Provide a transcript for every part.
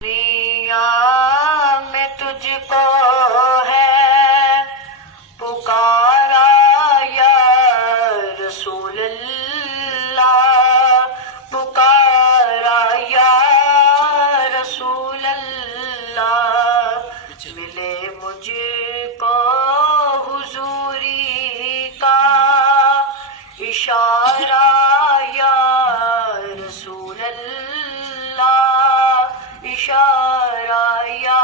دنیا میں تجھ کو ہے پکارا یا رسول اللہ، پکارا یا رسول اللہ، ملے مجھ کو حضوری کا اشارہ یا رسول اللہ، اشارہ یا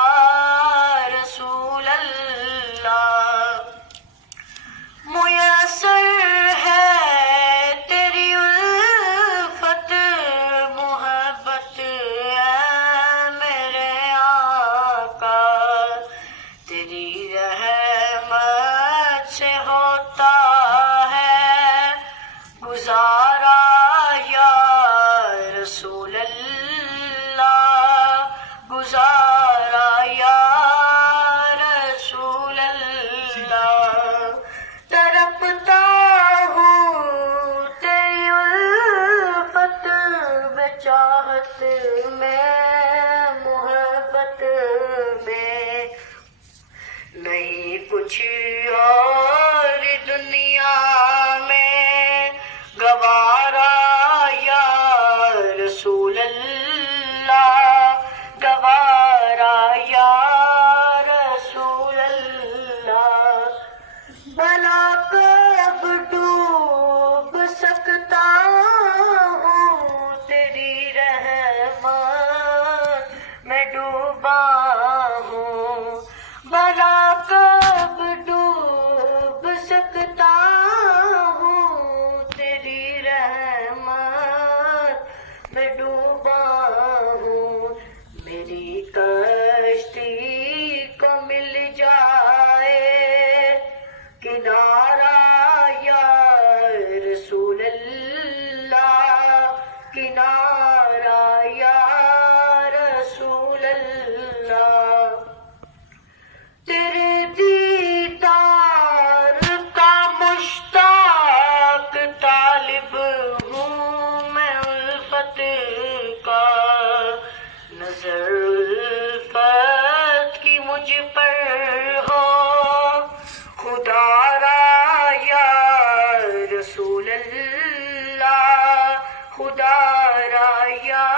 رسول اللہ، میسر ہے تیری الفت محبت ہے میرے آقا، تیری رحمت سے ہوتا ہے گزارا یا رسول اللہ، گزارا یا رسول اللہ، تڑپتا ہوں تیری الفت میں، چاہت میں، محبت میں، نہیں کچھ اور دنیا میں گوارا یا رسول اللہ، گوارا یا رسول اللہ، بھلا کب ڈوب سکتا ہوں تیری رحمت میں ڈوبا ہوں، بھلا کب ڈوب سکتا ہوں تیری رحمت میں ڈوبا ہوں، میری کشتی کو مل جائے کنارہ یا رسول اللہ، کنارہ یا رسول اللہ، تیرے دیدار کا مشتاق طالب ہوں میں الفت کا، نظر الفت کی مجھ پر ہو خدا را یا رسول اللہ، خدا را یا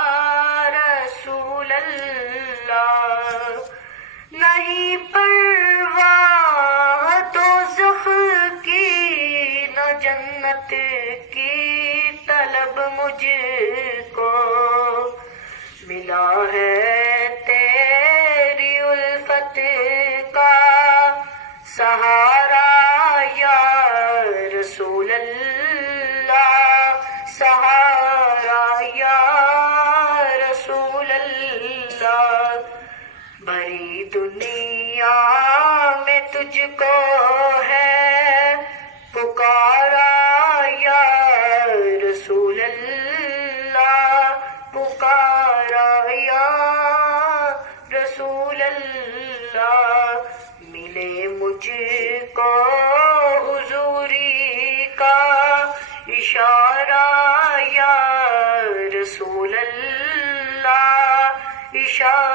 رسول اللہ، نہیں پرواہ دوزخ کی نہ جنت کی طلب مجھ کو، ملا ہے تیری الفت کا سہارا یا رسول اللہ، سہارا یا رسول اللہ، بھری دنیا میں تجھ کو ہے پکارا یا رسول اللہ، پکارا یا رسول اللہ، ملے مجھ کو حضوری کا اشارہ یا رسول اللہ، اشارہ